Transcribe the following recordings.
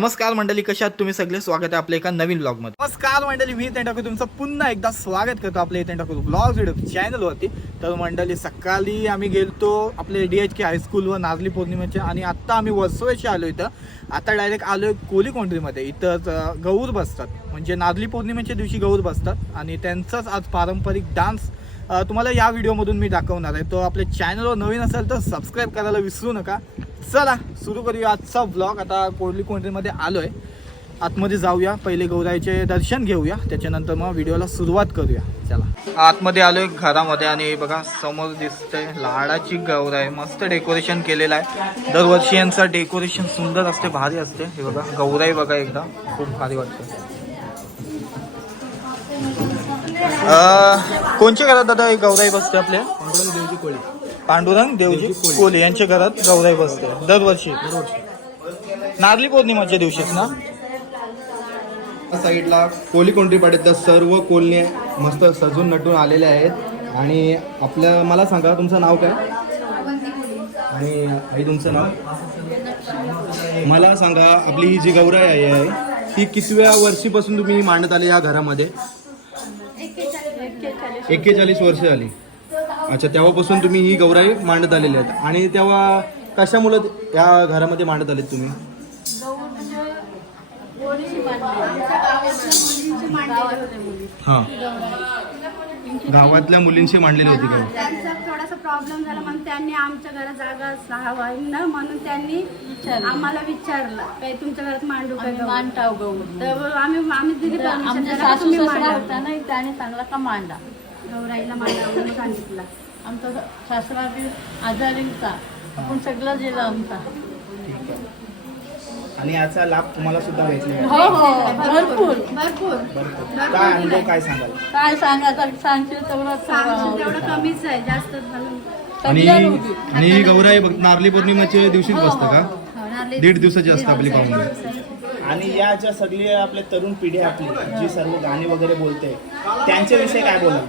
नमस्कार मंडळी कशा आहात तुम्ही? सगळे स्वागत आहे आपल्या एका नवीन ब्लॉगमध्ये नमस्कार मंडळी मी इथे तुमचं पुन्हा एकदा स्वागत करतो आपल्या इथे ब्लॉग व्हिडिओ चॅनलवरती तर मंडळी सकाळी आम्ही गेलतो आपले डी एच के हायस्कूल व नारली पौर्णिमेचे आणि आत्ता आम्ही वर्सोवेशी आलो इथं. आता डायरेक्ट आलो कोली कोंढरीमध्ये इथं गौर बसतात. म्हणजे नारली पौर्णिमेच्या दिवशी गौर बसतात. आणि त्यांचाच आज पारंपरिक डान्स तुम्हाला या व्हिडिओमधून मी दाखवणार आहे. तो आपल्या चॅनलवर नवीन असेल तर सबस्क्राईब करायला विसरू नका. चला सुरू करूया आजचा ब्लॉग आता कोरली कोंढरीमध्ये आलो आहे आतमध्ये जाऊया. पहिले गौराईचे दर्शन घेऊया. त्याच्यानंतर मग व्हिडिओला सुरुवात करूया. चला. आतमध्ये आलोय घरामध्ये आणि बघा समोर दिसतंय लाडाची गौराई. मस्त डेकोरेशन केलेलं आहे. दरवर्षी यांचं डेकोरेशन सुंदर असते भारी असते. हे बघा गौराई बघा एकदा. खूप भारी वाटते. कोणच्या घरात दादा ही गौराई बसते आपल्या देवजी कोळी पांडुरंग देवजी कोले यांच्या घरात गौराई बसते दरवर्षी. नारली पौर्णिमाच्या दिवशीच ना? साईडला कोली कोंढरी पाड्यातल्या सर्व कोलने मस्त सजून नटून आलेले आहेत. आणि आपलं मला सांगा तुमचं नाव काय? आणि आई तुमचं नाव? मला सांगा आपली ही जी गौराई आई आहे ती कितव्या वर्षीपासून तुम्ही मांडत आले या घरामध्ये? एक्केचाळीस वर्ष झाली. अच्छा तेव्हापासून तुम्ही ही गौराई मांडत आलेली आहेत. आणि तेव्हा कशामुळं या घरामध्ये मांडत आलेत तुम्ही? हां. गावातल्या मुलींशी मांडलेली होती का? त्यांचा थोडासा प्रॉब्लेम झाला मग त्यांनी आमच्या घरात जागा सहा ना म्हणून त्यांनी आम्हाला विचारलं काही तुमच्या घरात मांडू का गहू? मांडताव गौर. तर आम्ही आम्ही दिली permission, आमच्या त्याला सासू तुम्ही सासरा मांडा. होता ना त्याने सांगला का मांडा? गौराईला म्हणून सांगितलं. आमचा सासरा बी आजारी होता आपण सगळं आमचा. आणि याचा लाभ तुम्हाला सुद्धा भेटला हो हो. भरपूर. भरपूर. काय अनुभव काय सांगाल? काय सांगायचं सांगशील तेवढं सांगशील तेवढं कमीच आहे जास्त झालं आणि आणि ही गौराई बघ नारली पौर्णिमेच्या दिवशीच बसतं का? दीड दिवसाची असतं आपली पाहुणे. आणि या ज्या सगळी आपल्या तरुण पिढी आपली जी सर्व गाणी वगैरे बोलते त्यांच्याविषयी काय बोला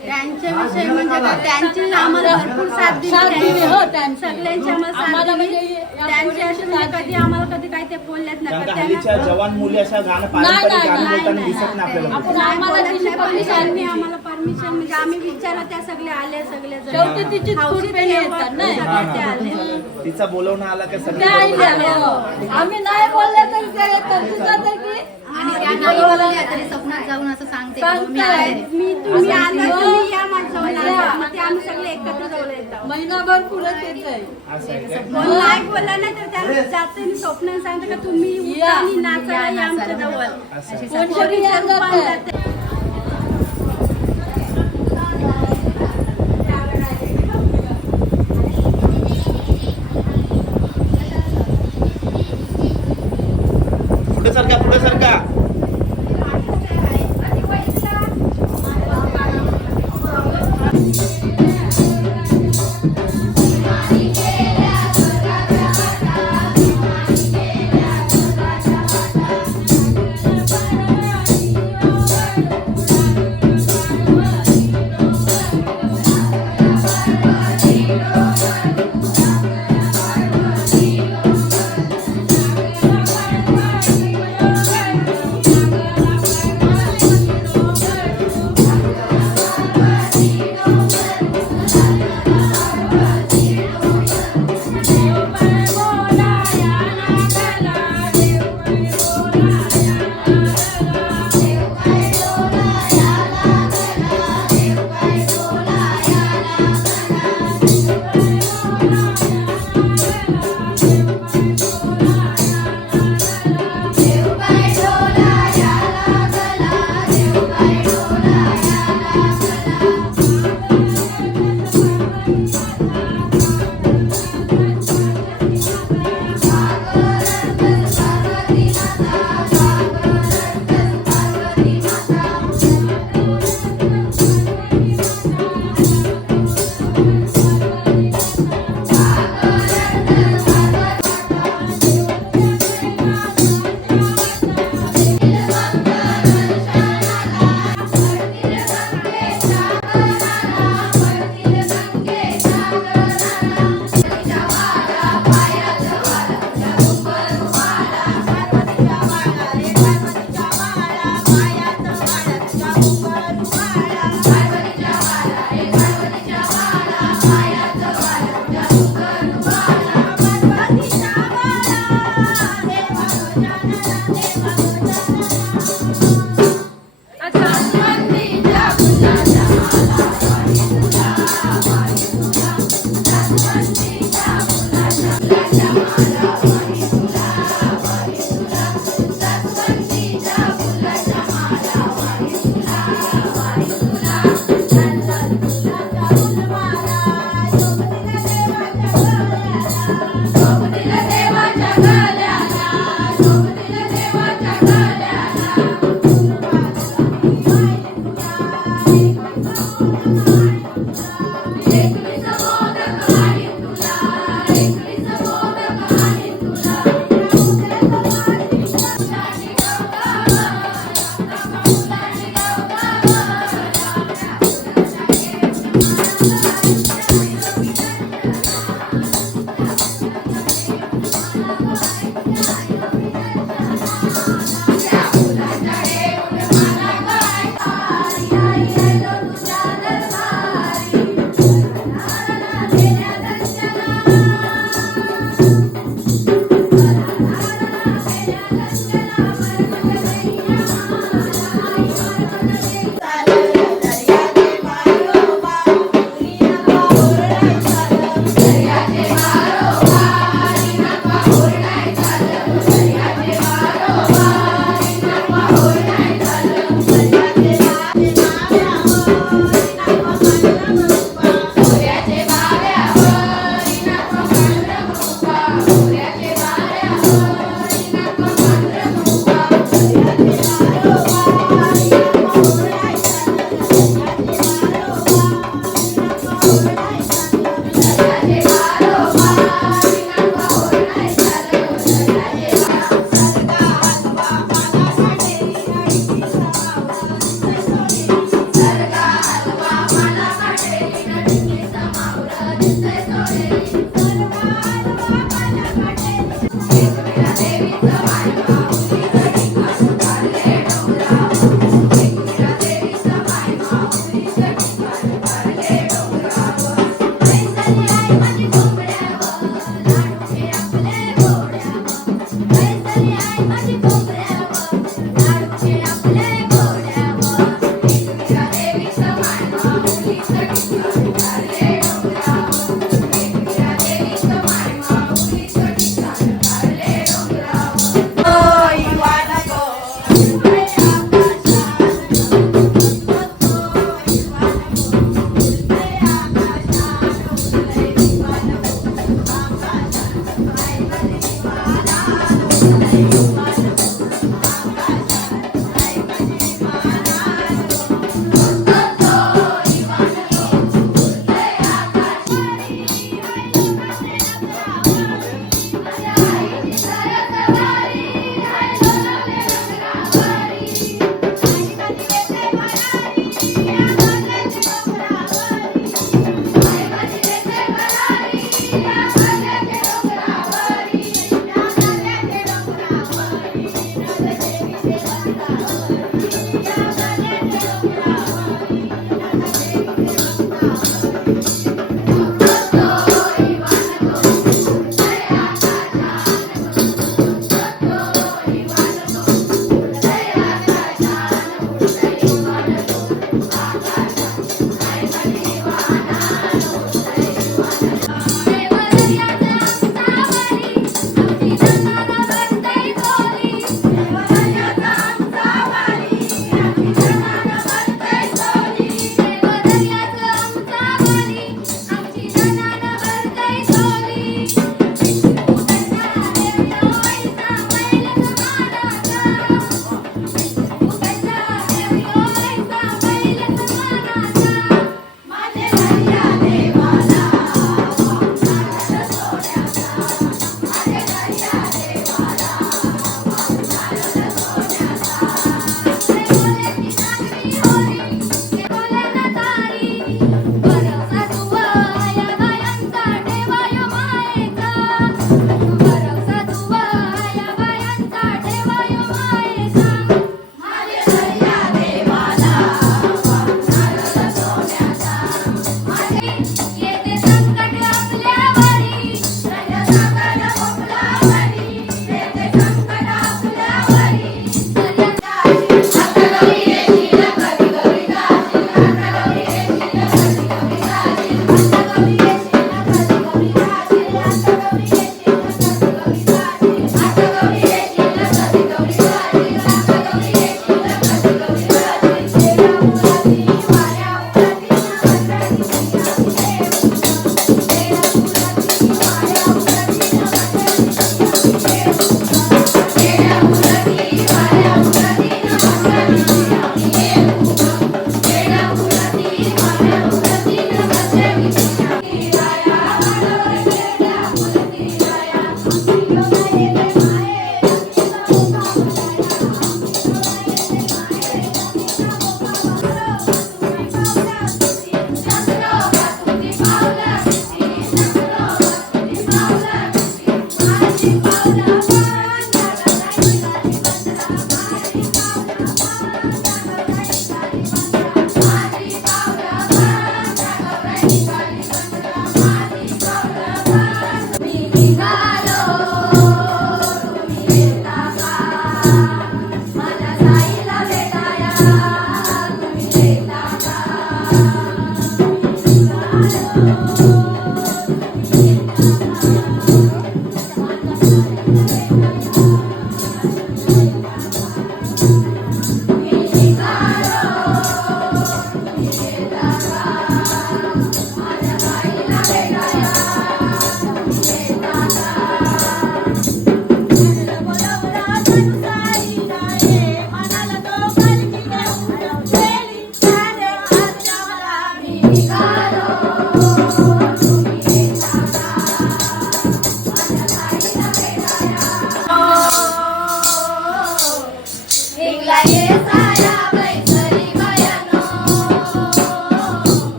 त्यांच्याविषयी म्हणजे त्यांची आम्हाला भरपूर साथ दिली साथ दिली, हो, त्यांनी. त्यांची. सगळ्यांची आम्हाला आम्हाला साथ म्हणजे दिली या त्यांची अशी म्हणजे कधी आम्हाला कधी काही ते नाही का का हल्लीच्या त्यांना जवान मुली अशा गाणं नाही, पारंपरिक नाही, गाणं नाही, बोलताना नाही. दिसत नाही आपल्याला आपण नाही आम्हाला बोलत तिची नाही, पण परमिशन त्यांनी आम्हाला परमिशन म्हणजे आम्ही विचारलं त्या सगळे आले सगळे जण. शेवटी तिची हौशी कुरपेली ते येतात, नाही? सगळे ते आले तिचा बोलवणं आला का सगळे त्या बरोबर आईला, येतात. हो. आम्ही नाही बोलले तरी ते येतात तुझं तर की आणि त्या नाही बोलल्या तरी स्वप्नात जाऊन असं सांगते की मी सांगताय. आहे. मी तुम्ही आला. तुम्ही या म्हणजे आला. मग ते आम्ही सगळे एकत्र जाऊन येतो महिनाभर पुढे तेच आहे असं आहे काय? कोण नाही बोलला नाही तर त्याला जाते आणि स्वप्न सांगते का तुम्ही उठा या. आणि नाचा या आमच्या जवळ असं आहे. जात सरका पुढे सरका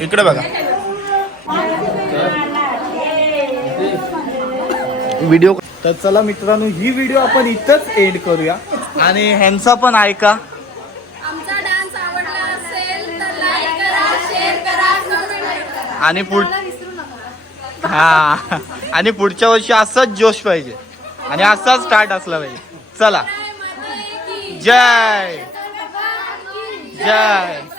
इकडे बघा. व्हिडिओ तर चला मित्रांनो ही व्हिडिओ आपण इथंच एंड करूया. आणि ह्यांचा पण ऐका. आमचा डान्स आवडला असेल तर लाईक करा शेअर करा सबस्क्राईब करा. आणि पुढ हा. आणि पुढच्या वर्षी असाच जोश पाहिजे. आणि असाच स्टार्ट असला पाहिजे. चला. जय। जय।